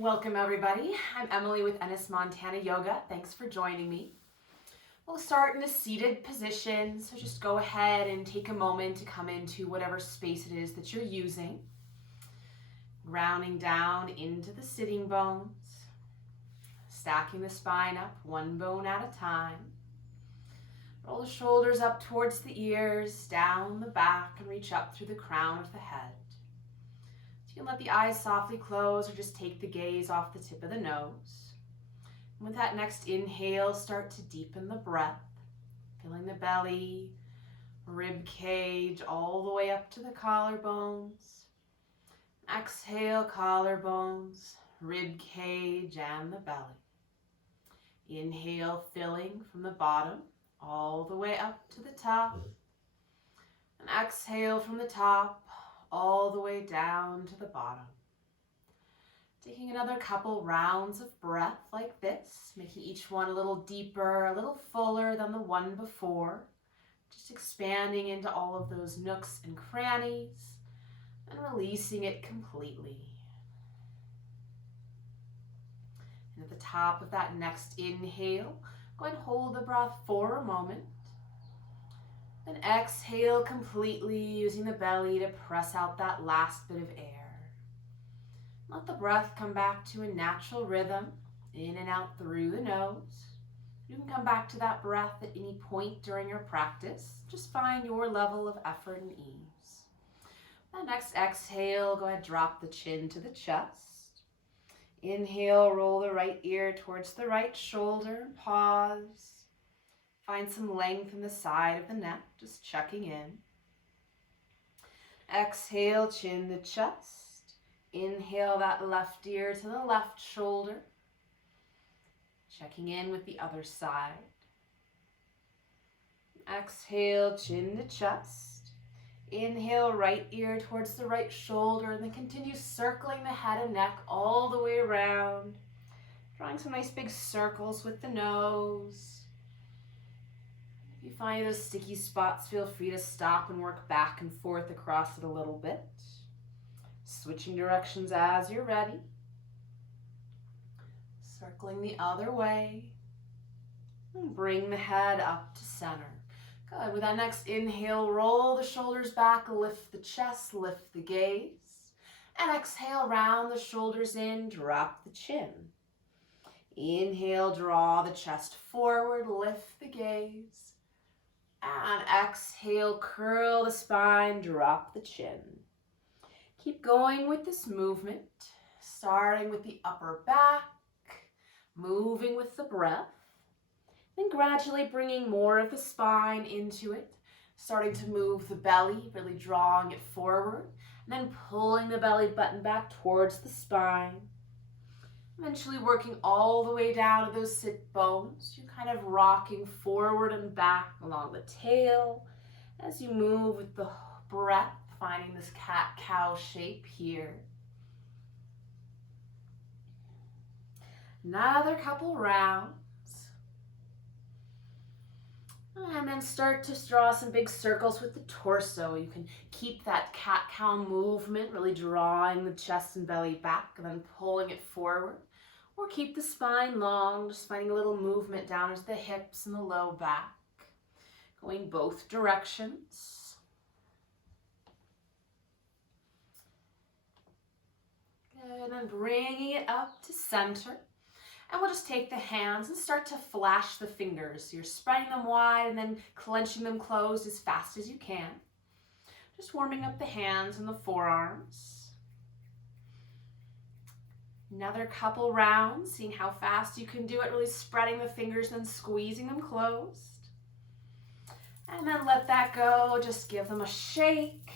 Welcome everybody. I'm Emily with Ennis Montana Yoga. Thanks for joining me. We'll start in a seated position, so just go ahead and take a moment to come into whatever space it is that you're using. Rounding down into the sitting bones, stacking the spine up one bone at a time. Roll the shoulders up towards the ears, down the back, and reach up through the crown of the head. So you can let the eyes softly close or just take the gaze off the tip of the nose. And with that next inhale, start to deepen the breath, filling the belly, rib cage, all the way up to the collarbones. Exhale, collarbones, rib cage, and the belly. Inhale, filling from the bottom all the way up to the top. And exhale from the top all the way down to the bottom. Taking another couple rounds of breath like this, making each one a little deeper, a little fuller than the one before. Just expanding into all of those nooks and crannies and releasing it completely. And at the top of that next inhale, go ahead and hold the breath for a moment. Then exhale completely, using the belly to press out that last bit of air. Let the breath come back to a natural rhythm, in and out through the nose. You can come back to that breath at any point during your practice. Just find your level of effort and ease. The next exhale, go ahead, drop the chin to the chest. Inhale, roll the right ear towards the right shoulder, pause. Find some length in the side of the neck, just checking in. Exhale, chin to chest. Inhale that left ear to the left shoulder. Checking in with the other side. Exhale, chin to chest. Inhale, right ear towards the right shoulder, and then continue circling the head and neck all the way around. Drawing some nice big circles with the nose. If you find those sticky spots, feel free to stop and work back and forth across it a little bit. Switching directions as you're ready. Circling the other way. And bring the head up to center. Good. With that next inhale, roll the shoulders back, lift the chest, lift the gaze. And exhale, round the shoulders in, drop the chin. Inhale, draw the chest forward, lift the gaze. And exhale, curl the spine, drop the chin. Keep going with this movement, starting with the upper back, moving with the breath, then gradually bringing more of the spine into it, starting to move the belly, really drawing it forward, and then pulling the belly button back towards the spine. Eventually working all the way down to those sit bones. You're kind of rocking forward and back along the tail as you move with the breath, finding this cat-cow shape here. Another couple rounds. And then start to draw some big circles with the torso. You can keep that cat-cow movement, really drawing the chest and belly back and then pulling it forward. Or keep the spine long, just finding a little movement down into the hips and the low back. Going both directions. Good, and then bringing it up to center. And we'll just take the hands and start to flash the fingers. So you're spreading them wide and then clenching them closed as fast as you can. Just warming up the hands and the forearms. Another couple rounds, seeing how fast you can do it, really spreading the fingers and then squeezing them closed. And then let that go, just give them a shake.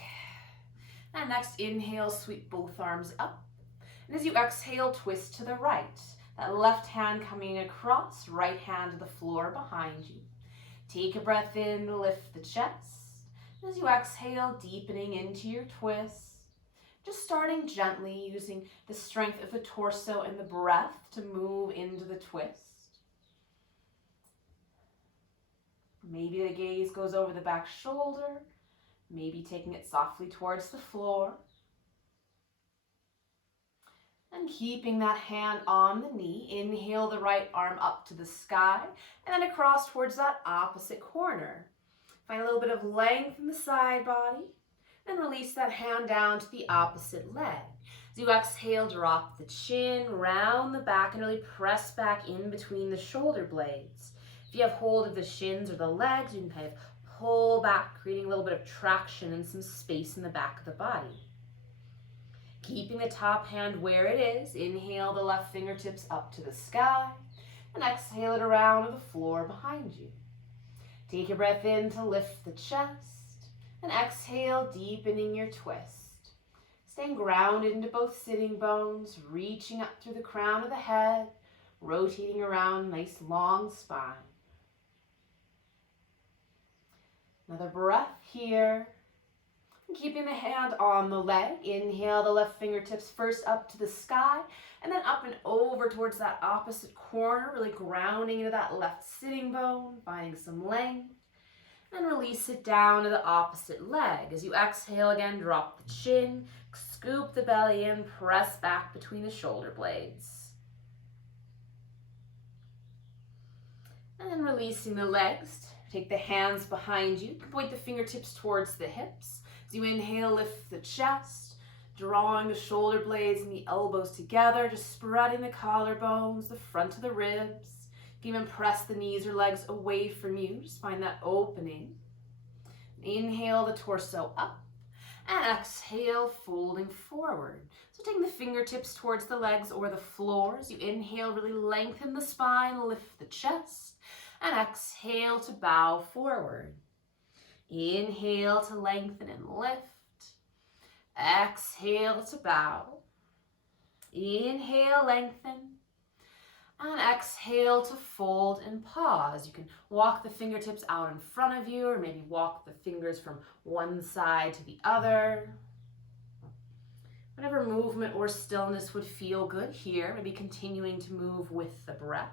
And next inhale, sweep both arms up. And as you exhale, twist to the right. That left hand coming across, right hand to the floor behind you. Take a breath in, lift the chest. And as you exhale, deepening into your twist. Just starting gently, using the strength of the torso and the breath to move into the twist. Maybe the gaze goes over the back shoulder, maybe taking it softly towards the floor. And And keeping that hand on the knee, inhale the right arm up to the sky and then across towards that opposite corner. Find a little bit of length in the side body. Then release that hand down to the opposite leg. As you exhale, drop the chin, round the back, and really press back in between the shoulder blades. If you have hold of the shins or the legs, you can kind of pull back, creating a little bit of traction and some space in the back of the body. Keeping the top hand where it is, inhale the left fingertips up to the sky, and exhale it around to the floor behind you. Take a breath in to lift the chest. And exhale, deepening your twist. Staying grounded into both sitting bones, reaching up through the crown of the head, rotating around, nice long spine. Another breath here. And keeping the hand on the leg, inhale the left fingertips first up to the sky, and then up and over towards that opposite corner, really grounding into that left sitting bone, finding some length. And release it down to the opposite leg. As you exhale again, drop the chin, scoop the belly in, press back between the shoulder blades. And then releasing the legs, take the hands behind you, point the fingertips towards the hips. As you inhale, lift the chest, drawing the shoulder blades and the elbows together, just spreading the collarbones, the front of the ribs. You can even press the knees or legs away from you. Just find that opening. Inhale the torso up and exhale, folding forward. So taking the fingertips towards the legs or the floor. As you inhale, really lengthen the spine, lift the chest, and exhale to bow forward. Inhale to lengthen and lift. Exhale to bow. Inhale, lengthen. And exhale to fold and pause. You can walk the fingertips out in front of you, or maybe walk the fingers from one side to the other. Whatever movement or stillness would feel good here, maybe continuing to move with the breath.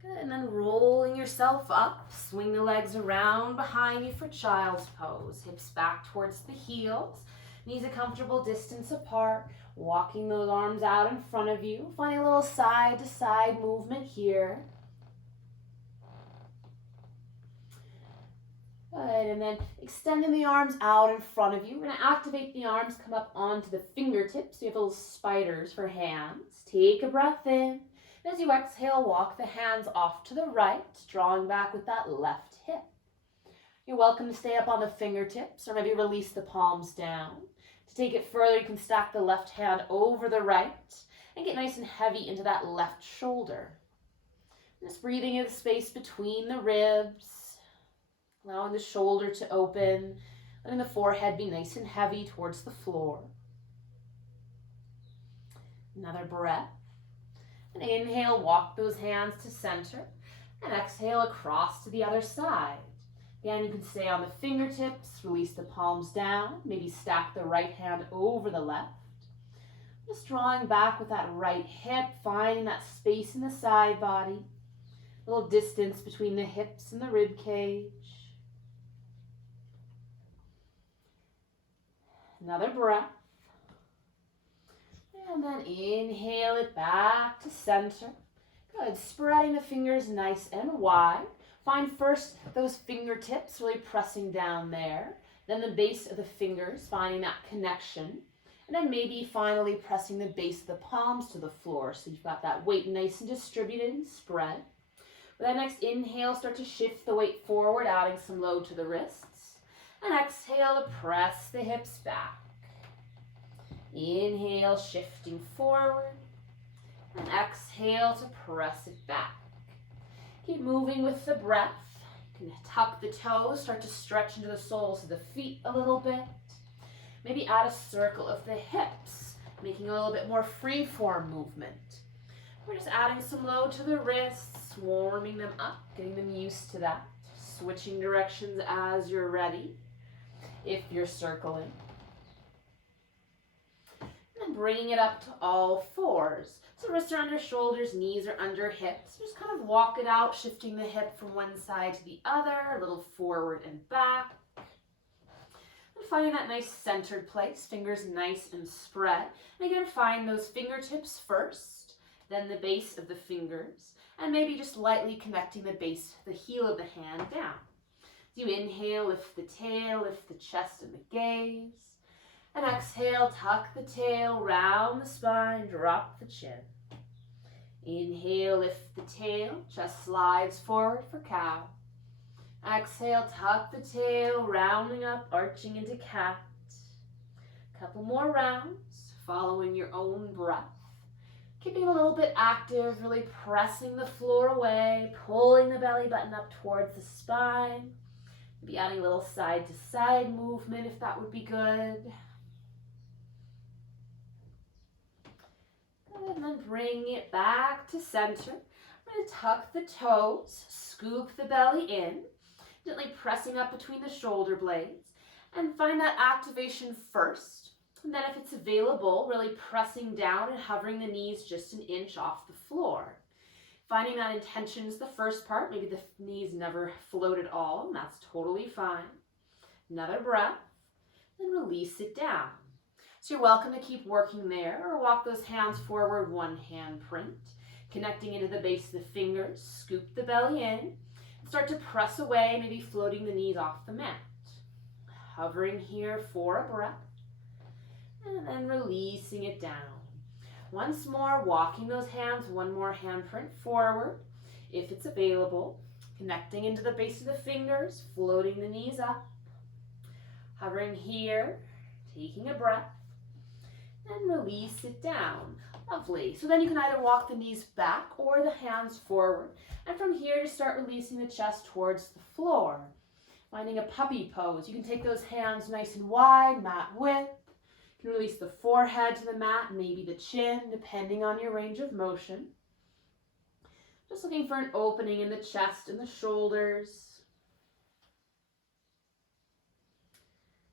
Good, and then rolling yourself up, swing the legs around behind you for child's pose. Hips back towards the heels, knees a comfortable distance apart. Walking those arms out in front of you. Find a little side to side movement here. Good, and then extending the arms out in front of you. We're going to activate the arms, come up onto the fingertips. So you have little spiders for hands. Take a breath in. And as you exhale, walk the hands off to the right, drawing back with that left hip. You're welcome to stay up on the fingertips, or maybe release the palms down. To take it further, you can stack the left hand over the right and get nice and heavy into that left shoulder. Just breathing in the space between the ribs, allowing the shoulder to open, letting the forehead be nice and heavy towards the floor. Another breath. And inhale, walk those hands to center, and exhale across to the other side. Again, you can stay on the fingertips, release the palms down, maybe stack the right hand over the left. Just drawing back with that right hip, finding that space in the side body, a little distance between the hips and the rib cage. Another breath. And then inhale it back to center. Good, spreading the fingers nice and wide. Find first those fingertips really pressing down there, then the base of the fingers, finding that connection, and then maybe finally pressing the base of the palms to the floor so you've got that weight nice and distributed and spread. With that next inhale, start to shift the weight forward, adding some load to the wrists, and exhale to press the hips back. Inhale, shifting forward, and exhale to press it back. Keep moving with the breath. You can tuck the toes, start to stretch into the soles of the feet a little bit. Maybe add a circle of the hips, making a little bit more free-form movement. We're just adding some load to the wrists, warming them up, getting them used to that. Switching directions as you're ready, if you're circling. And bringing it up to all fours. So wrists are under shoulders, knees are under hips. Just kind of walk it out, shifting the hip from one side to the other, a little forward and back. And finding that nice centered place, fingers nice and spread. And again, find those fingertips first, then the base of the fingers, and maybe just lightly connecting the base, the heel of the hand down. As you inhale, lift the tail, lift the chest and the gaze. And exhale, tuck the tail, round the spine, drop the chin. Inhale, lift the tail, chest slides forward for cow. Exhale, tuck the tail, rounding up, arching into cat. Couple more rounds, following your own breath. Keeping a little bit active, really pressing the floor away, pulling the belly button up towards the spine. Maybe adding a little side to side movement if that would be good. And then bring it back to center. I'm going to tuck the toes, scoop the belly in, gently pressing up between the shoulder blades, and find that activation first. And then if it's available, really pressing down and hovering the knees just an inch off the floor. Finding that intention is the first part. Maybe the knees never float at all, and that's totally fine. Another breath, then release it down. So you're welcome to keep working there, or walk those hands forward, one hand print, connecting into the base of the fingers, scoop the belly in, and start to press away, maybe floating the knees off the mat. Hovering here for a breath, and then releasing it down. Once more, walking those hands, one more hand print forward, if it's available, connecting into the base of the fingers, floating the knees up, hovering here, taking a breath, and release it down. Lovely. So then you can either walk the knees back or the hands forward. And from here, just start releasing the chest towards the floor. Finding a puppy pose. You can take those hands nice and wide, mat width. You can release the forehead to the mat, maybe the chin, depending on your range of motion. Just looking for an opening in the chest and the shoulders.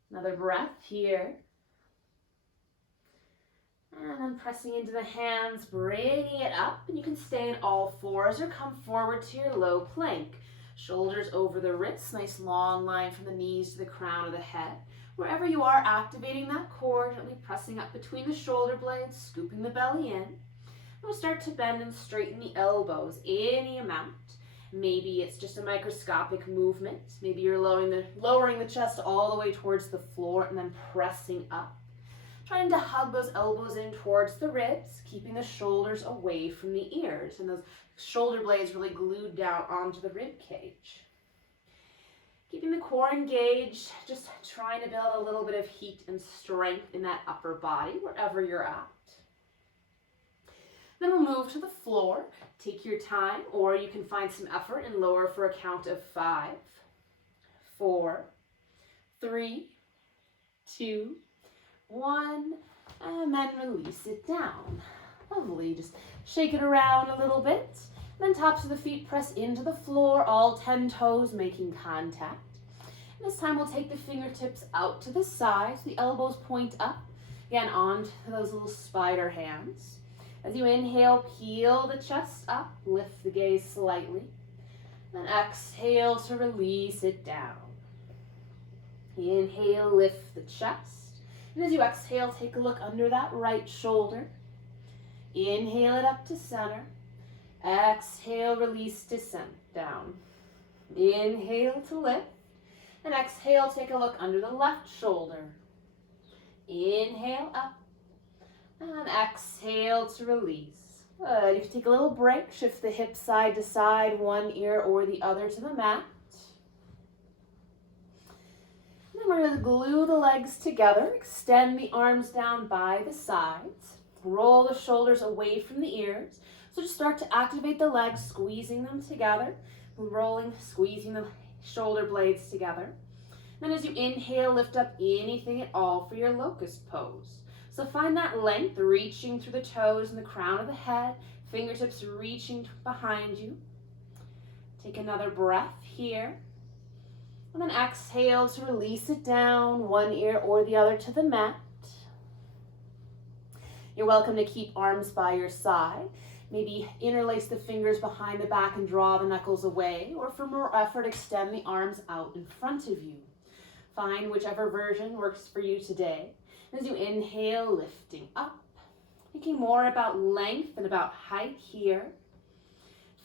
Another breath here. And then pressing into the hands, bringing it up. And you can stay in all fours or come forward to your low plank. Shoulders over the wrists, nice long line from the knees to the crown of the head. Wherever you are, activating that core, gently pressing up between the shoulder blades, scooping the belly in. And we'll start to bend and straighten the elbows, any amount. Maybe it's just a microscopic movement. Maybe you're lowering the chest all the way towards the floor and then pressing up. Trying to hug those elbows in towards the ribs, keeping the shoulders away from the ears, and those shoulder blades really glued down onto the rib cage. Keeping the core engaged, just trying to build a little bit of heat and strength in that upper body, wherever you're at. Then we'll move to the floor. Take your time, or you can find some effort and lower for a count of 5, 4, 3, 2, 1, and then release it down. Lovely. Just shake it around a little bit. Then tops of the feet press into the floor, all 10 toes making contact. And this time we'll take the fingertips out to the sides, the elbows point up, again onto those little spider hands. As you inhale, peel the chest up, lift the gaze slightly. Then exhale to release it down. Inhale, lift the chest. And as you exhale, take a look under that right shoulder. Inhale it up to center. Exhale, release, descent down. Inhale to lift. And exhale, take a look under the left shoulder. Inhale up. And exhale to release. Good. You can take a little break. Shift the hips side to side, one ear or the other to the mat. And then we're going to glue the legs together. Extend the arms down by the sides. Roll the shoulders away from the ears. So just start to activate the legs, squeezing them together. Rolling, squeezing the shoulder blades together. Then as you inhale, lift up anything at all for your locust pose. So find that length, reaching through the toes and the crown of the head, fingertips reaching behind you. Take another breath here. And then exhale to release it down, one ear or the other to the mat. You're welcome to keep arms by your side. Maybe interlace the fingers behind the back and draw the knuckles away, or for more effort, extend the arms out in front of you. Find whichever version works for you today. As you inhale, lifting up, thinking more about length and about height here.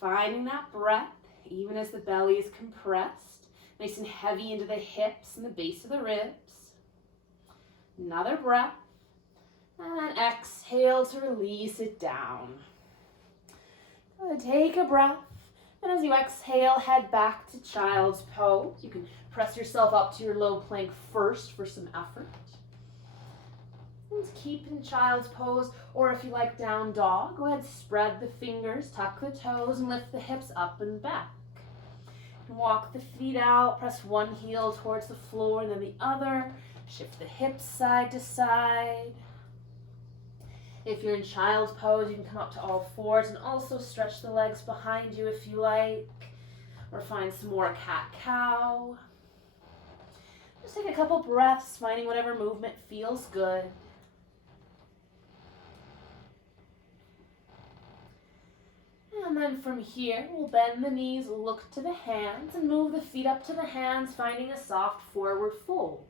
Finding that breath, even as the belly is compressed, nice and heavy into the hips and the base of the ribs. Another breath, and then exhale to release it down. Good. Take a breath, and as you exhale, head back to child's pose. You can press yourself up to your low plank first for some effort. And keep in child's pose, or if you like down dog, go ahead, spread the fingers, tuck the toes, and lift the hips up and back. And walk the feet out, press one heel towards the floor and then the other. Shift the hips side to side. If you're in child's pose, you can come up to all fours and also stretch the legs behind you if you like, or find some more cat-cow. Just take a couple breaths, finding whatever movement feels good. And then from here, we'll bend the knees, look to the hands, and move the feet up to the hands, finding a soft forward fold.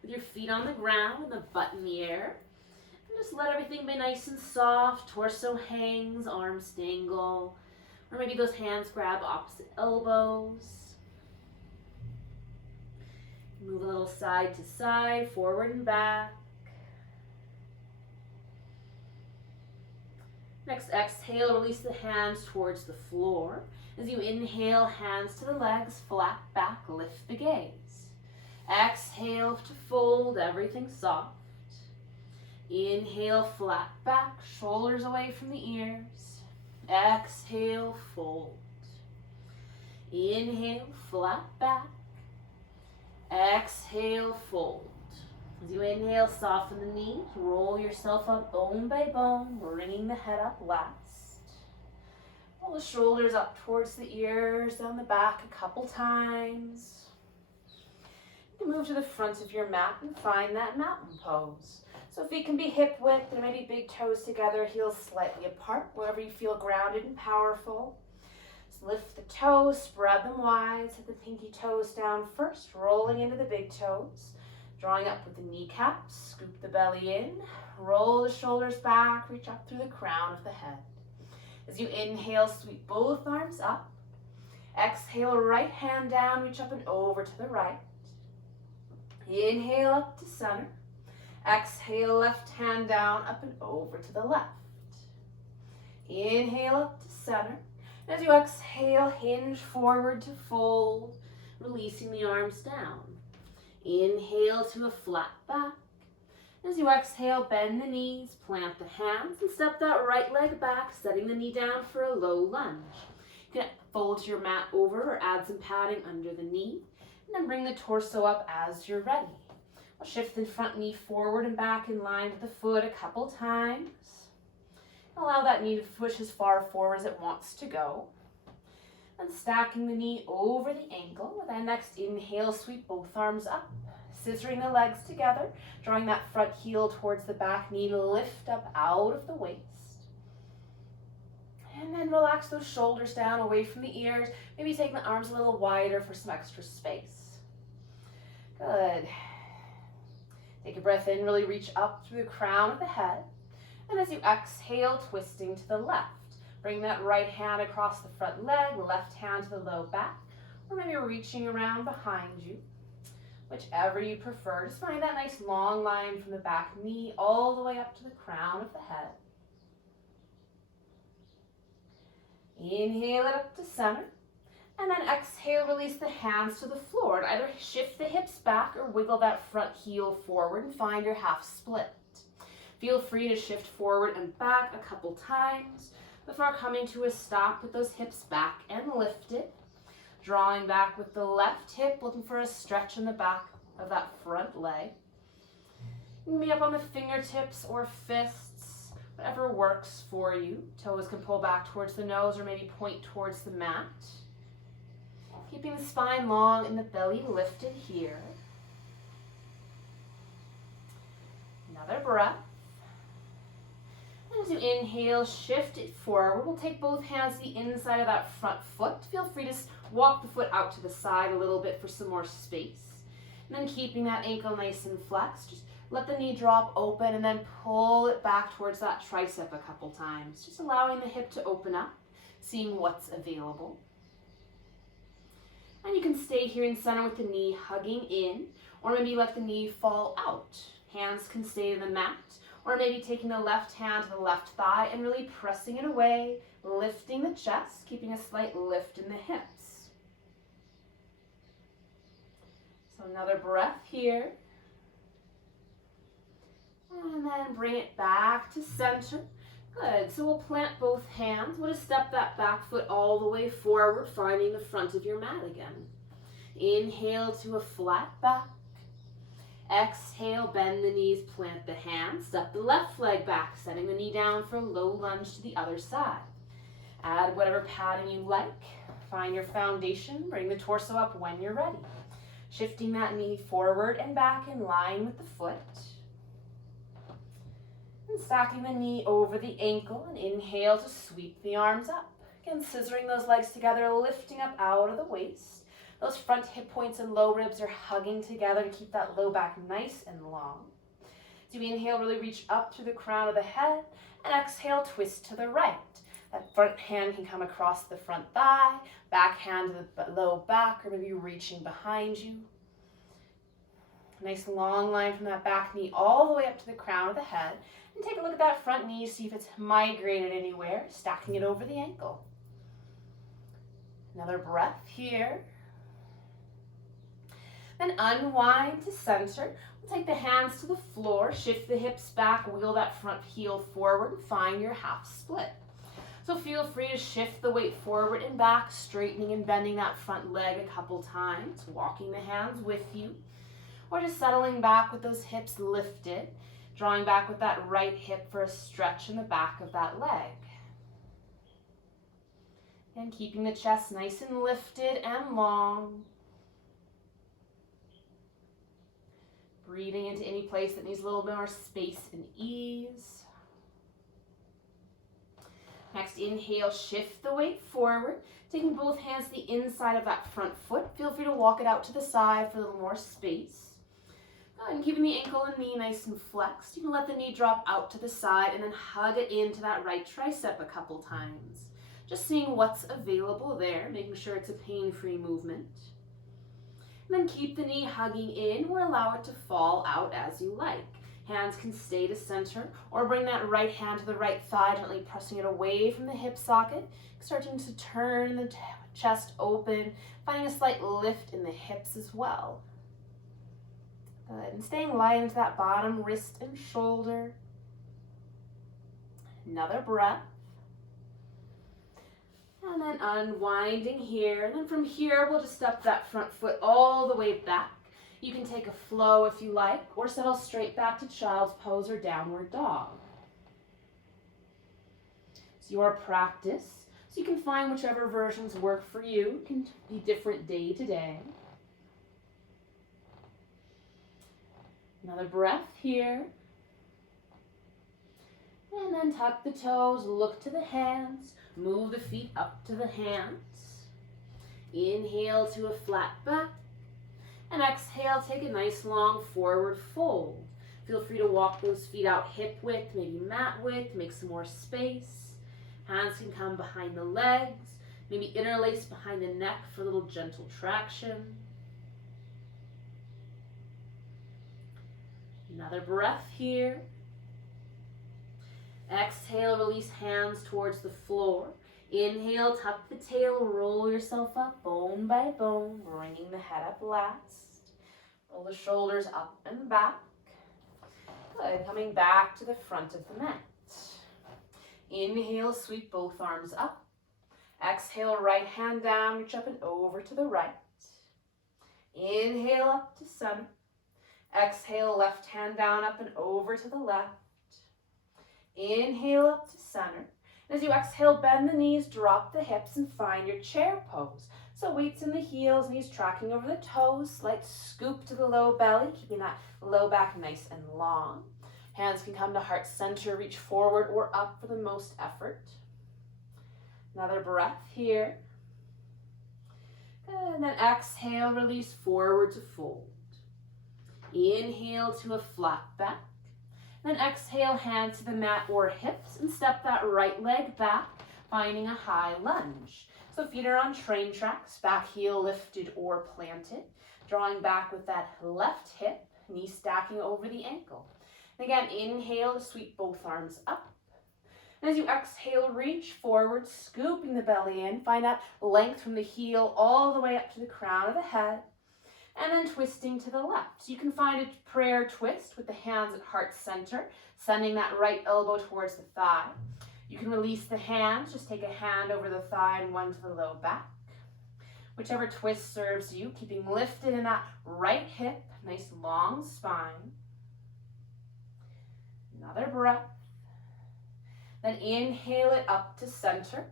With your feet on the ground and the butt in the air. And just let everything be nice and soft. Torso hangs, arms dangle. Or maybe those hands grab opposite elbows. Move a little side to side, forward and back. Next, exhale, release the hands towards the floor. As you inhale, hands to the legs, flat back, lift the gaze. Exhale to fold, everything soft. Inhale, flat back, shoulders away from the ears. Exhale, fold. Inhale, flat back. Exhale, fold. As you inhale, soften the knees, roll yourself up bone by bone, bringing the head up last. Roll the shoulders up towards the ears, down the back a couple times. You can move to the front of your mat and find that mountain pose. So feet can be hip width and maybe big toes together, heels slightly apart, wherever you feel grounded and powerful. Just lift the toes, spread them wide, set the pinky toes down first, rolling into the big toes. Drawing up with the kneecaps, scoop the belly in, roll the shoulders back, reach up through the crown of the head. As you inhale, sweep both arms up. Exhale, right hand down, reach up and over to the right. Inhale up to center. Exhale, left hand down, up and over to the left. Inhale up to center. As you exhale, hinge forward to fold, releasing the arms down. Inhale to a flat back. As you exhale, bend the knees, plant the hands, and step that right leg back, setting the knee down for a low lunge. You can fold your mat over or add some padding under the knee, and then bring the torso up as you're ready. I'll shift the front knee forward and back in line with the foot a couple times. Allow that knee to push as far forward as it wants to go. And stacking the knee over the ankle. With that next inhale, sweep both arms up, scissoring the legs together, drawing that front heel towards the back knee to lift up out of the waist. And then relax those shoulders down away from the ears, maybe taking the arms a little wider for some extra space. Good. Take a breath in, really reach up through the crown of the head. And as you exhale, twisting to the left. Bring that right hand across the front leg, left hand to the low back, or maybe reaching around behind you. Whichever you prefer. Just find that nice long line from the back knee all the way up to the crown of the head. Inhale it up to center. And then exhale, release the hands to the floor. And either shift the hips back or wiggle that front heel forward and find your half split. Feel free to shift forward and back a couple times before coming to a stop with those hips back and lifted. Drawing back with the left hip, looking for a stretch in the back of that front leg. You can be up on the fingertips or fists, whatever works for you. Toes can pull back towards the nose or maybe point towards the mat. Keeping the spine long and the belly lifted here. Another breath. As you inhale, shift it forward. We'll take both hands to the inside of that front foot. Feel free to walk the foot out to the side a little bit for some more space. And then keeping that ankle nice and flexed, just let the knee drop open and then pull it back towards that tricep a couple times, just allowing the hip to open up, seeing what's available. And you can stay here in center with the knee hugging in, or maybe let the knee fall out. Hands can stay in the mat, or maybe taking the left hand to the left thigh and really pressing it away, lifting the chest, keeping a slight lift in the hips. So another breath here. And then bring it back to center. Good, so we'll plant both hands. We'll just step that back foot all the way forward, finding the front of your mat again. Inhale to a flat back. Exhale, bend the knees, plant the hands, step the left leg back, setting the knee down for a low lunge to the other side. Add whatever padding you like. Find your foundation, bring the torso up when you're ready. Shifting that knee forward and back in line with the foot. And stacking the knee over the ankle, and inhale to sweep the arms up. Again, scissoring those legs together, lifting up out of the waist. Those front hip points and low ribs are hugging together to keep that low back nice and long. As you inhale, really reach up through the crown of the head, and exhale, twist to the right. That front hand can come across the front thigh, back hand to the low back, or maybe reaching behind you. Nice long line from that back knee all the way up to the crown of the head. And take a look at that front knee, see if it's migrated anywhere, stacking it over the ankle. Another breath here. Then unwind to center. We'll take the hands to the floor, shift the hips back, wheel that front heel forward, and find your half split. So feel free to shift the weight forward and back, straightening and bending that front leg a couple times, walking the hands with you, or just settling back with those hips lifted, drawing back with that right hip for a stretch in the back of that leg. And keeping the chest nice and lifted and long. Breathing into any place that needs a little bit more space and ease. Next, inhale, shift the weight forward, taking both hands to the inside of that front foot. Feel free to walk it out to the side for a little more space. And keeping the ankle and knee nice and flexed. You can let the knee drop out to the side and then hug it into that right tricep a couple times. Just seeing what's available there, making sure it's a pain-free movement. And then keep the knee hugging in or allow it to fall out as you like. Hands can stay to center or bring that right hand to the right thigh, gently pressing it away from the hip socket, starting to turn the chest open, finding a slight lift in the hips as well. Good, and staying light into that bottom wrist and shoulder. Another breath. And then unwinding here. And then from here, we'll just step that front foot all the way back. You can take a flow if you like, or settle straight back to child's pose or downward dog. It's your practice, so you can find whichever versions work for you. It can be different day to day. Another breath here. And then tuck the toes, look to the hands, move the feet up to the hands. Inhale to a flat back. And exhale, take a nice long forward fold. Feel free to walk those feet out hip width, maybe mat width, make some more space. Hands can come behind the legs, maybe interlace behind the neck for a little gentle traction. Another breath here. Exhale, release hands towards the floor. Inhale, tuck the tail, roll yourself up bone by bone, bringing the head up last. Roll the shoulders up and back. Good, coming back to the front of the mat. Inhale, sweep both arms up. Exhale, right hand down, reach up and over to the right. Inhale, up to center. Exhale, left hand down, up and over to the left. Inhale, up to center. As you exhale, bend the knees, drop the hips, and find your chair pose. So weights in the heels, knees tracking over the toes, slight scoop to the low belly, keeping that low back nice and long. Hands can come to heart center, reach forward or up for the most effort. Another breath here. And then exhale, release forward to fold. Inhale to a flat back. Then exhale, hands to the mat or hips, and step that right leg back, finding a high lunge. So feet are on train tracks, back heel lifted or planted, drawing back with that left hip, knee stacking over the ankle. And again, inhale to sweep both arms up. And as you exhale, reach forward, scooping the belly in, find that length from the heel all the way up to the crown of the head. And then twisting to the left. So you can find a prayer twist with the hands at heart center, sending that right elbow towards the thigh. You can release the hands, just take a hand over the thigh and one to the low back. Whichever twist serves you, keeping lifted in that right hip, nice long spine. Another breath. Then inhale it up to center.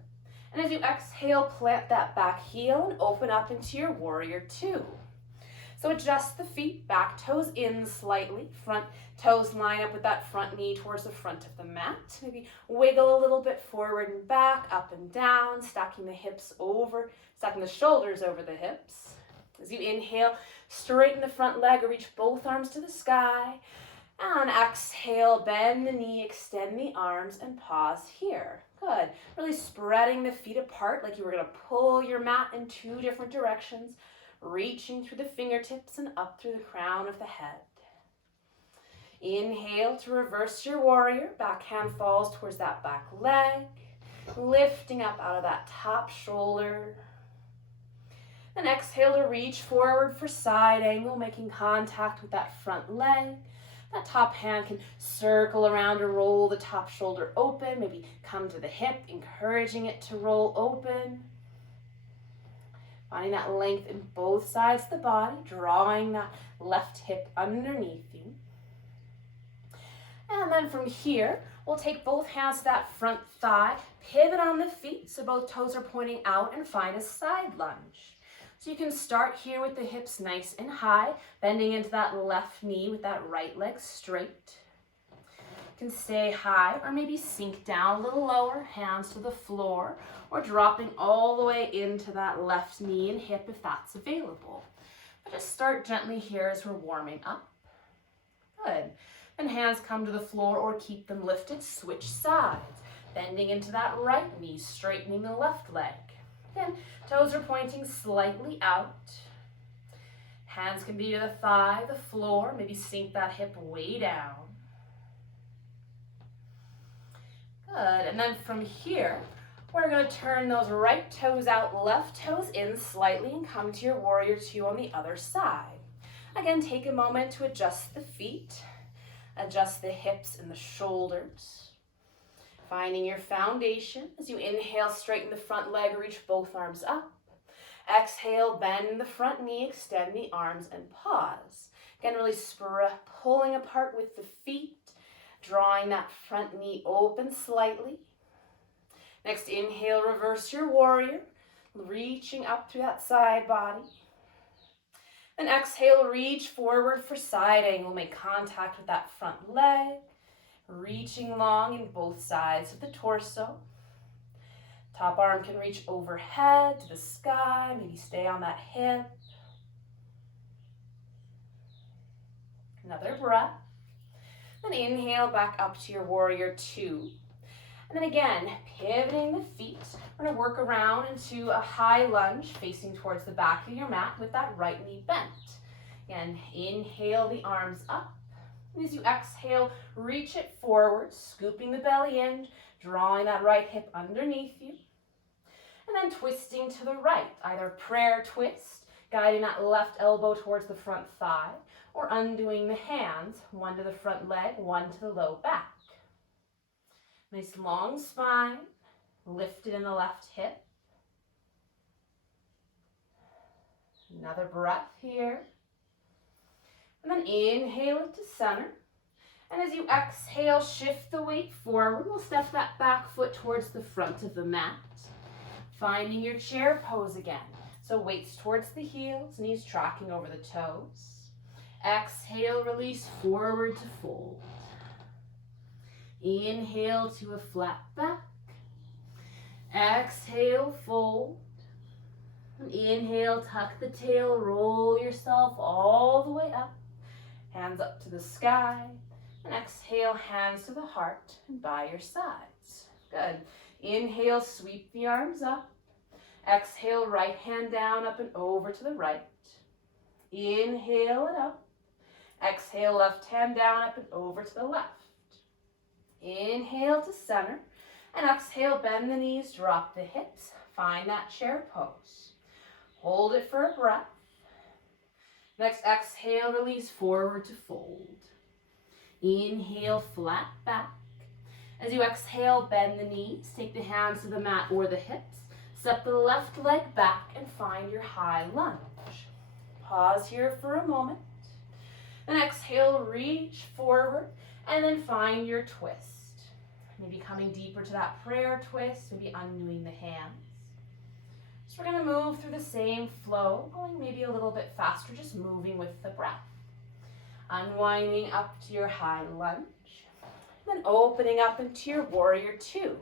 And as you exhale, plant that back heel and open up into your warrior two. So adjust the feet, back toes in slightly, front toes line up with that front knee towards the front of the mat. Maybe wiggle a little bit forward and back, up and down, stacking the hips over, stacking the shoulders over the hips. As you inhale, straighten the front leg or reach both arms to the sky. And exhale, bend the knee, extend the arms, and pause here. Good. Really spreading the feet apart like you were going to pull your mat in two different directions. Reaching through the fingertips and up through the crown of the head. Inhale to reverse your warrior. Back hand falls towards that back leg. Lifting up out of that top shoulder. Then exhale to reach forward for side angle, making contact with that front leg. That top hand can circle around or roll the top shoulder open. Maybe come to the hip, encouraging it to roll open. Finding that length in both sides of the body, drawing that left hip underneath you. And then from here, we'll take both hands to that front thigh, pivot on the feet so both toes are pointing out and find a side lunge. So you can start here with the hips nice and high, bending into that left knee with that right leg straight. You can stay high or maybe sink down a little lower, hands to the floor, or dropping all the way into that left knee and hip if that's available. But just start gently here as we're warming up. Good. And hands come to the floor or keep them lifted. Switch sides. Bending into that right knee, straightening the left leg. Again, toes are pointing slightly out. Hands can be to the thigh, the floor. Maybe sink that hip way down. Good. And then from here, we're going to turn those right toes out, left toes in slightly, and come to your warrior two on the other side. Again, take a moment to adjust the feet, adjust the hips and the shoulders. Finding your foundation. As you inhale, straighten the front leg, reach both arms up. Exhale, bend the front knee, extend the arms, and pause. Again, really pulling apart with the feet, drawing that front knee open slightly. Next, inhale, reverse your warrior, reaching up through that side body. Then exhale, reach forward for side angle, make contact with that front leg, reaching long in both sides of the torso. Top arm can reach overhead to the sky, maybe stay on that hip. Another breath. Then inhale back up to your warrior two. And then again, pivoting the feet. We're going to work around into a high lunge facing towards the back of your mat with that right knee bent. Again, inhale the arms up. And as you exhale, reach it forward, scooping the belly in, drawing that right hip underneath you. And then twisting to the right, either prayer twist, guiding that left elbow towards the front thigh, or undoing the hands, one to the front leg, one to the low back. Nice long spine, lifted in the left hip. Another breath here. And then inhale it to center. And as you exhale, shift the weight forward. We'll step that back foot towards the front of the mat. Finding your chair pose again. So weights towards the heels, knees tracking over the toes. Exhale, release forward to fold. Inhale to a flat back. Exhale, fold. And inhale, tuck the tail, roll yourself all the way up. Hands up to the sky. And exhale, hands to the heart and by your sides. Good. Inhale, sweep the arms up. Exhale, right hand down, up and over to the right. Inhale it up. Exhale, left hand down, up and over to the left. Inhale to center. And exhale, bend the knees, drop the hips. Find that chair pose. Hold it for a breath. Next, exhale, release forward to fold. Inhale, flat back. As you exhale, bend the knees. Take the hands to the mat or the hips. Step the left leg back and find your high lunge. Pause here for a moment. Then exhale, reach forward, and then find your twist. Maybe coming deeper to that prayer twist, maybe undoing the hands. So we're going to move through the same flow, going maybe a little bit faster, just moving with the breath. Unwinding up to your high lunge. Then opening up into your warrior two.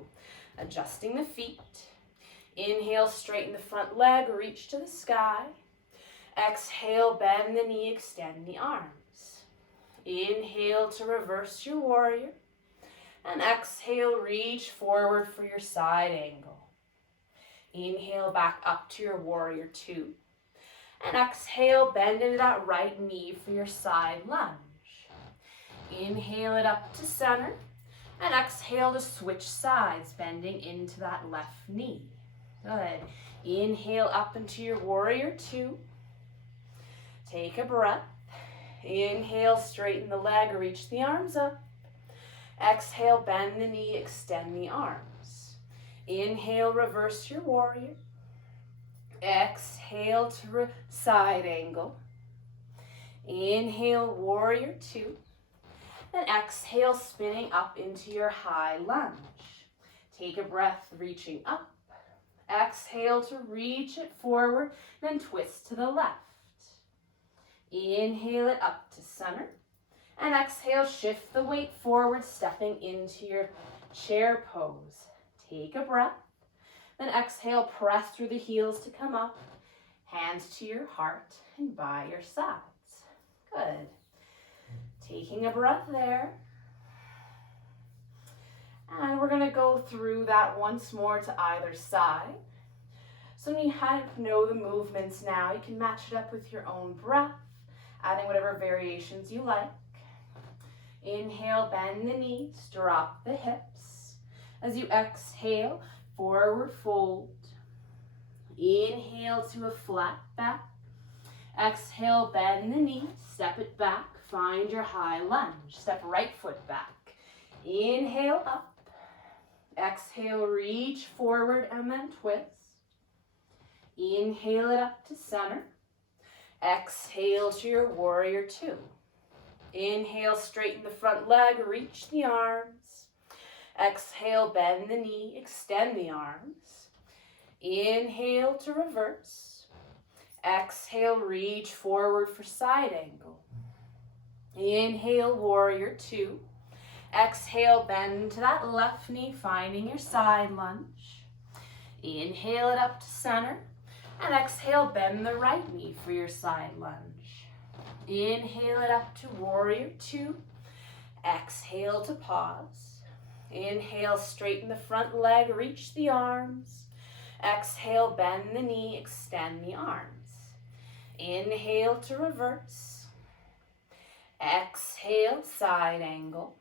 Adjusting the feet. Inhale, straighten the front leg, reach to the sky. Exhale, bend the knee, extend the arms. Inhale to reverse your warrior. And exhale, reach forward for your side angle. Inhale, back up to your warrior two. And exhale, bend into that right knee for your side lunge. Inhale it up to center. And exhale to switch sides, bending into that left knee. Good. Inhale up into your warrior two. Take a breath. Inhale, straighten the leg, reach the arms up. Exhale, bend the knee, extend the arms. Inhale, reverse your warrior. Exhale to side angle. Inhale, warrior two. Then exhale, spinning up into your high lunge. Take a breath, reaching up. Exhale to reach it forward, then twist to the left. Inhale it up to center. And exhale, shift the weight forward, stepping into your chair pose. Take a breath. Then exhale, press through the heels to come up. Hands to your heart and by your sides. Good. Taking a breath there. And we're going to go through that once more to either side. So when you know the movements now, you can match it up with your own breath, adding whatever variations you like. Inhale, bend the knees, drop the hips. As you exhale, forward fold. Inhale to a flat back. Exhale, bend the knees, step it back, find your high lunge. Step right foot back. Inhale up. Exhale, reach forward and then twist. Inhale it up to center. Exhale to your warrior two. Inhale, straighten the front leg, reach the arms. Exhale, bend the knee, extend the arms. Inhale to reverse. Exhale, reach forward for side angle. Inhale, warrior two. Exhale, bend to that left knee, finding your side lunge. Inhale it up to center. And exhale, bend the right knee for your side lunge. Inhale it up to warrior two. Exhale to pause. Inhale, straighten the front leg, reach the arms. Exhale, bend the knee, extend the arms. Inhale to reverse. Exhale, side angle.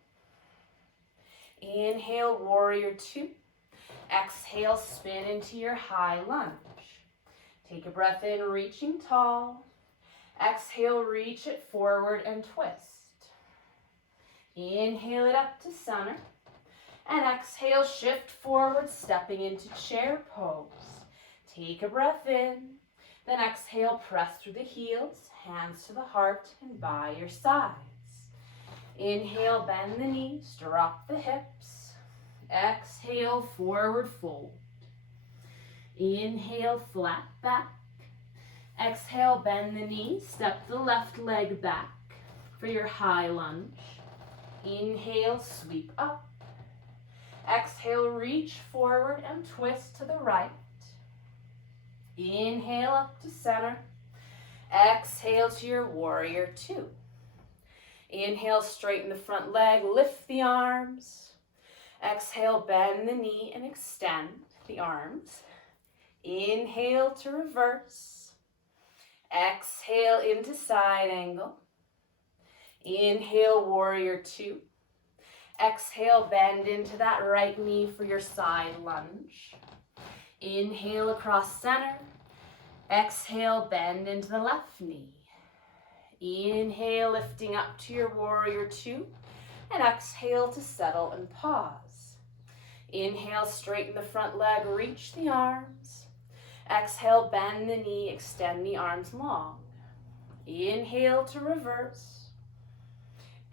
Inhale, warrior two. Exhale, spin into your high lunge. Take a breath in, reaching tall. Exhale, reach it forward and twist. Inhale it up to center. And exhale, shift forward, stepping into chair pose. Take a breath in. Then exhale, press through the heels, hands to the heart and by your sides. Inhale, bend the knees, drop the hips. Exhale, forward fold. Inhale, flat back. Exhale, bend the knees, step the left leg back for your high lunge. Inhale, sweep up. Exhale, reach forward and twist to the right. Inhale up to center. Exhale to your warrior two. Inhale, straighten the front leg, lift the arms. Exhale, bend the knee and extend the arms. Inhale to reverse. Exhale into side angle. Inhale, warrior two. Exhale, bend into that right knee for your side lunge. Inhale across center. Exhale, bend into the left knee. Inhale, lifting up to your warrior two. And exhale to settle and pause. Inhale, straighten the front leg, reach the arms. Exhale, bend the knee, extend the arms long. Inhale to reverse.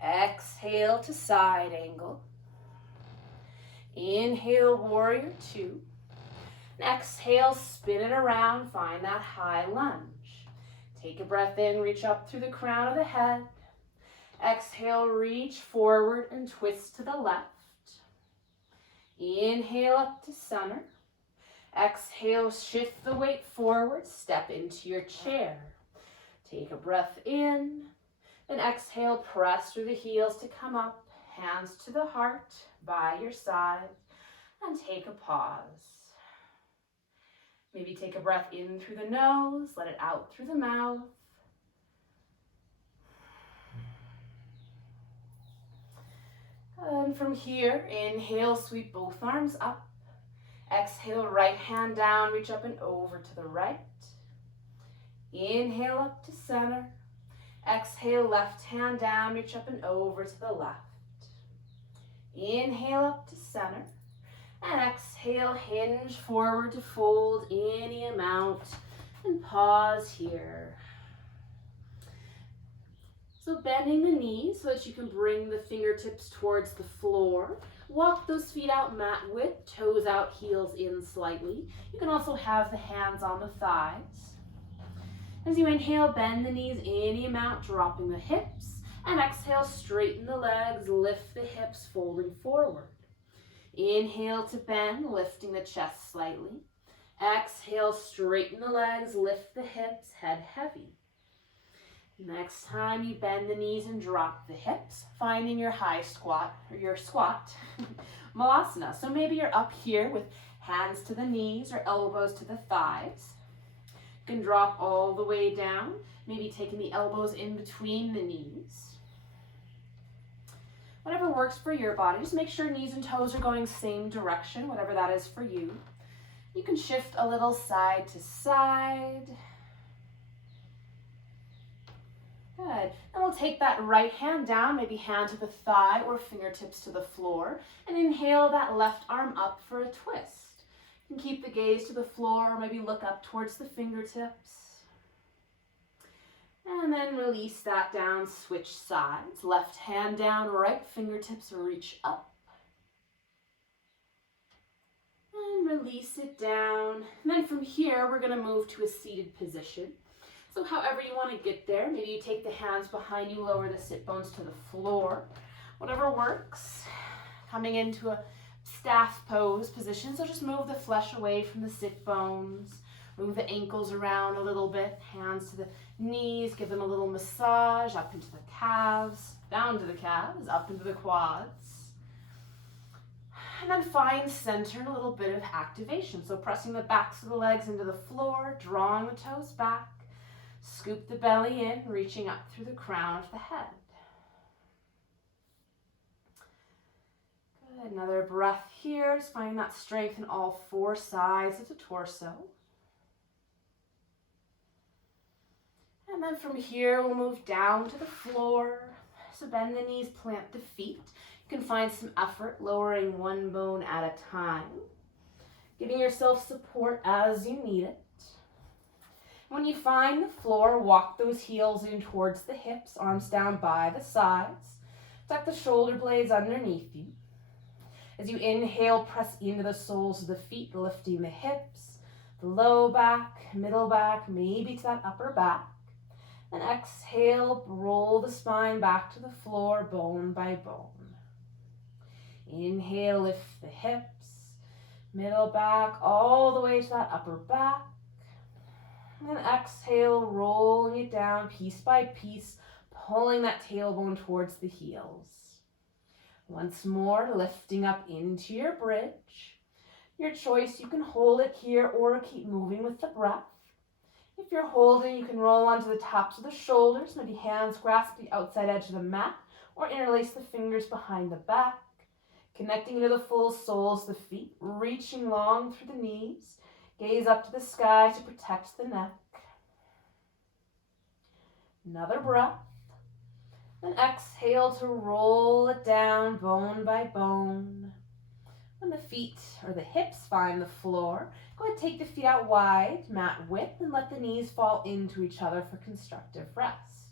Exhale to side angle. Inhale, warrior two. And exhale, spin it around, find that high lunge. Take a breath in, reach up through the crown of the head. Exhale, reach forward and twist to the left. Inhale up to center. Exhale, shift the weight forward, step into your chair. Take a breath in, then exhale, press through the heels to come up, hands to the heart, by your side, and take a pause. Maybe take a breath in through the nose, let it out through the mouth. And from here, inhale, sweep both arms up. Exhale, right hand down, reach up and over to the right. Inhale up to center. Exhale, left hand down, reach up and over to the left. Inhale up to center. And exhale, hinge forward to fold any amount. And pause here. So bending the knees so that you can bring the fingertips towards the floor. Walk those feet out mat width, toes out, heels in slightly. You can also have the hands on the thighs. As you inhale, bend the knees any amount, dropping the hips. And exhale, straighten the legs, lift the hips, folding forward. Inhale to bend, lifting the chest slightly. Exhale, straighten the legs, lift the hips, head heavy. Next time you bend the knees and drop the hips, finding your high squat, or your squat, Malasana. So maybe you're up here with hands to the knees or elbows to the thighs. You can drop all the way down, maybe taking the elbows in between the knees. Whatever works for your body, just make sure knees and toes are going same direction, whatever that is for you. You can shift a little side to side. Good. And we'll take that right hand down, maybe hand to the thigh or fingertips to the floor, and inhale that left arm up for a twist. You can keep the gaze to the floor or maybe look up towards the fingertips. And then release that down, switch sides. Left hand down, right fingertips reach up. And release it down. And then from here, we're going to move to a seated position. So however you want to get there, maybe you take the hands behind you, lower the sit bones to the floor. Whatever works. Coming into a staff pose position, so just move the flesh away from the sit bones. Move the ankles around a little bit, hands to the knees, give them a little massage, up into the calves, down to the calves, up into the quads. And then find center and a little bit of activation. So pressing the backs of the legs into the floor, drawing the toes back, scoop the belly in, reaching up through the crown of the head. Good, another breath here, just finding that strength in all four sides of the torso. And then from here, we'll move down to the floor. So bend the knees, plant the feet. You can find some effort lowering one bone at a time. Giving yourself support as you need it. When you find the floor, walk those heels in towards the hips, arms down by the sides. Tuck the shoulder blades underneath you. As you inhale, press into the soles of the feet, lifting the hips, the low back, middle back, maybe to that upper back. And exhale, roll the spine back to the floor, bone by bone. Inhale, lift the hips, middle back, all the way to that upper back. And exhale, rolling it down piece by piece, pulling that tailbone towards the heels. Once more, lifting up into your bridge. Your choice, you can hold it here or keep moving with the breath. If you're holding, you can roll onto the tops of the shoulders, maybe hands grasp the outside edge of the mat, or interlace the fingers behind the back. Connecting into the full soles of the feet, reaching long through the knees. Gaze up to the sky to protect the neck. Another breath. Then exhale to roll it down bone by bone. When the feet or the hips find the floor, go ahead and take the feet out wide, mat width, and let the knees fall into each other for constructive rest.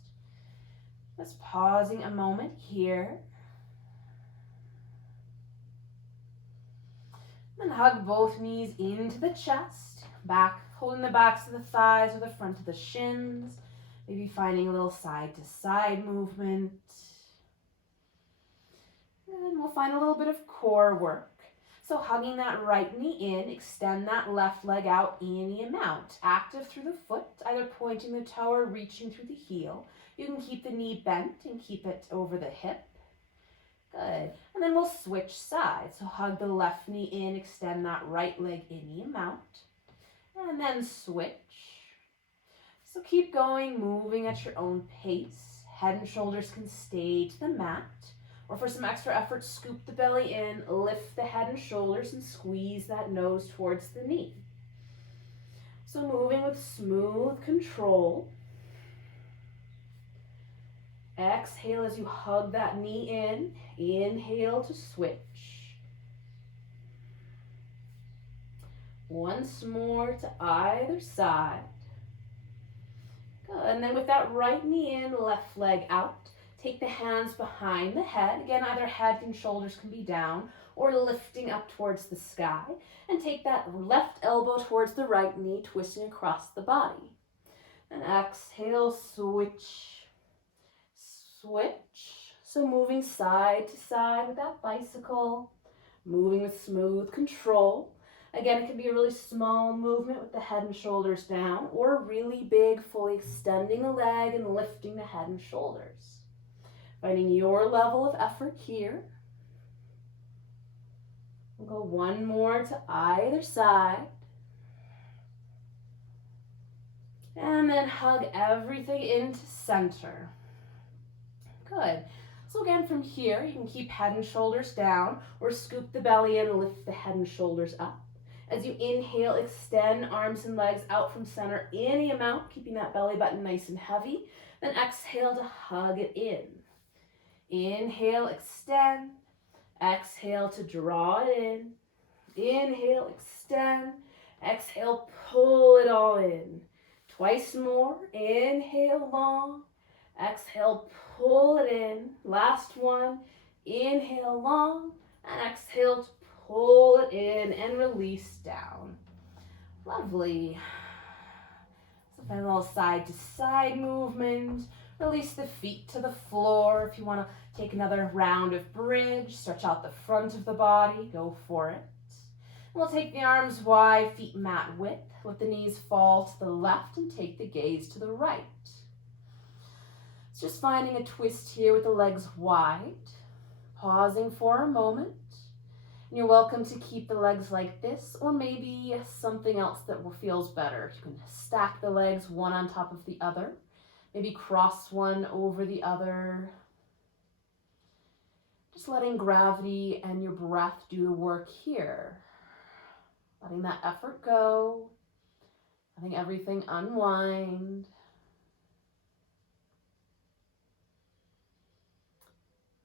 Just pausing a moment here. Then hug both knees into the chest, back, holding the backs of the thighs or the front of the shins, maybe finding a little side to side movement. And we'll find a little bit of core work. So hugging that right knee in, extend that left leg out any amount. Active through the foot, either pointing the toe or reaching through the heel. You can keep the knee bent and keep it over the hip. Good. And then we'll switch sides. So hug the left knee in, extend that right leg any amount. And then switch. So keep going, moving at your own pace. Head and shoulders can stay to the mat. Or for some extra effort, scoop the belly in, lift the head and shoulders, and squeeze that nose towards the knee. So moving with smooth control. Exhale as you hug that knee in. Inhale to switch. Once more to either side. Good. And then with that right knee in, left leg out. Take the hands behind the head. Again, either head and shoulders can be down or lifting up towards the sky. And take that left elbow towards the right knee, twisting across the body. And exhale, switch. Switch. So moving side to side with that bicycle. Moving with smooth control. Again, it can be a really small movement with the head and shoulders down, or really big, fully extending the leg and lifting the head and shoulders. Finding your level of effort here. We'll go one more to either side. And then hug everything into center. Good. So again, from here, you can keep head and shoulders down or scoop the belly in and lift the head and shoulders up. As you inhale, extend arms and legs out from center any amount, keeping that belly button nice and heavy. Then exhale to hug it in. Inhale, extend. Exhale to draw it in. Inhale, extend. Exhale, pull it all in. Twice more. Inhale, long. Exhale, pull it in. Last one. Inhale, long. And exhale to pull it in and release down. Lovely. So find a little side to side movement. Release the feet to the floor. If you want to take another round of bridge, stretch out the front of the body, go for it. We'll take the arms wide, feet mat width. Let the knees fall to the left and take the gaze to the right. It's just finding a twist here with the legs wide. Pausing for a moment. And you're welcome to keep the legs like this, or maybe something else that feels better. You can stack the legs one on top of the other. Maybe cross one over the other. Just letting gravity and your breath do the work here. Letting that effort go. Letting everything unwind.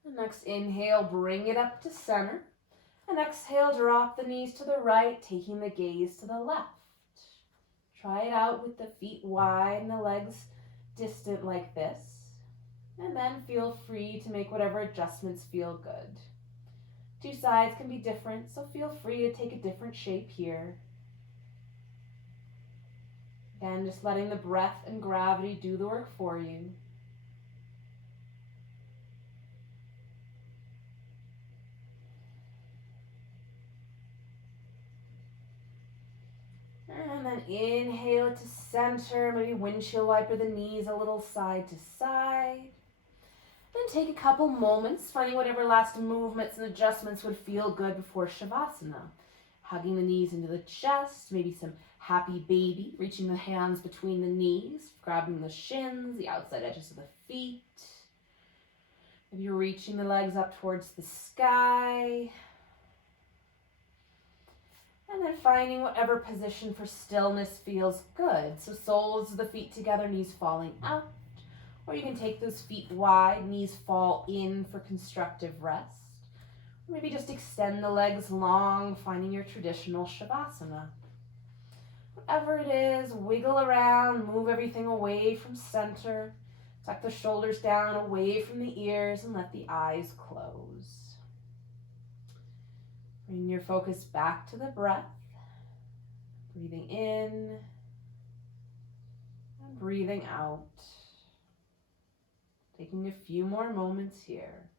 And next inhale, bring it up to center. And exhale, drop the knees to the right, taking the gaze to the left. Try it out with the feet wide and the legs distant like this. And then feel free to make whatever adjustments feel good. Two sides can be different, so feel free to take a different shape here. Again, just letting the breath and gravity do the work for you. And then inhale to center, maybe windshield wiper the knees a little side to side. Then take a couple moments finding whatever last movements and adjustments would feel good before Shavasana. Hugging the knees into the chest, maybe some happy baby, reaching the hands between the knees, grabbing the shins, the outside edges of the feet. Maybe you're reaching the legs up towards the sky. And then finding whatever position for stillness feels good. So soles of the feet together, knees falling out. Or you can take those feet wide, knees fall in for constructive rest. Or maybe just extend the legs long, finding your traditional Shavasana. Whatever it is, wiggle around, move everything away from center. Tuck the shoulders down, away from the ears, and let the eyes close. Bring your focus back to the breath. Breathing in and breathing out. Taking a few more moments here.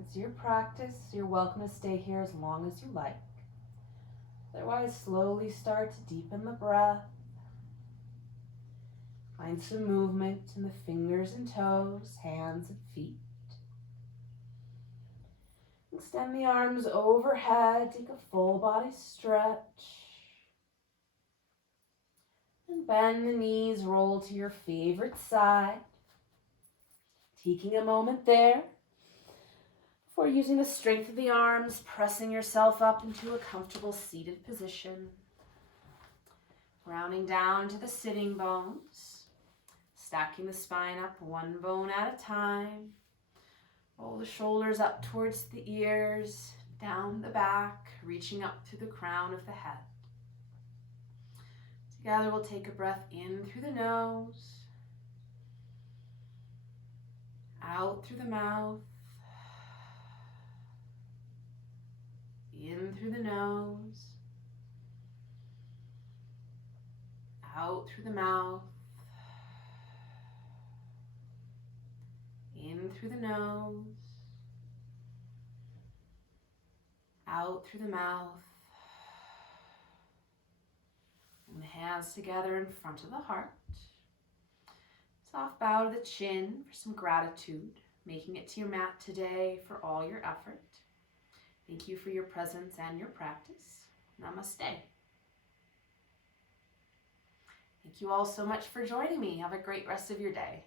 It's your practice. You're welcome to stay here as long as you like. Otherwise, slowly start to deepen the breath. Find some movement in the fingers and toes, hands and feet. Extend the arms overhead. Take a full body stretch. And bend the knees, roll to your favorite side. Taking a moment there. Before using the strength of the arms, pressing yourself up into a comfortable seated position. Rounding down to the sitting bones. Stacking the spine up one bone at a time. Roll the shoulders up towards the ears, down the back, reaching up through the crown of the head. Together we'll take a breath in through the nose, out through the mouth, in through the nose, out through the mouth, in through the nose, out through the mouth, and the hands together in front of the heart. Soft bow to the chin for some gratitude, making it to your mat today for all your effort. Thank you for your presence and your practice. Namaste. Thank you all so much for joining me. Have a great rest of your day.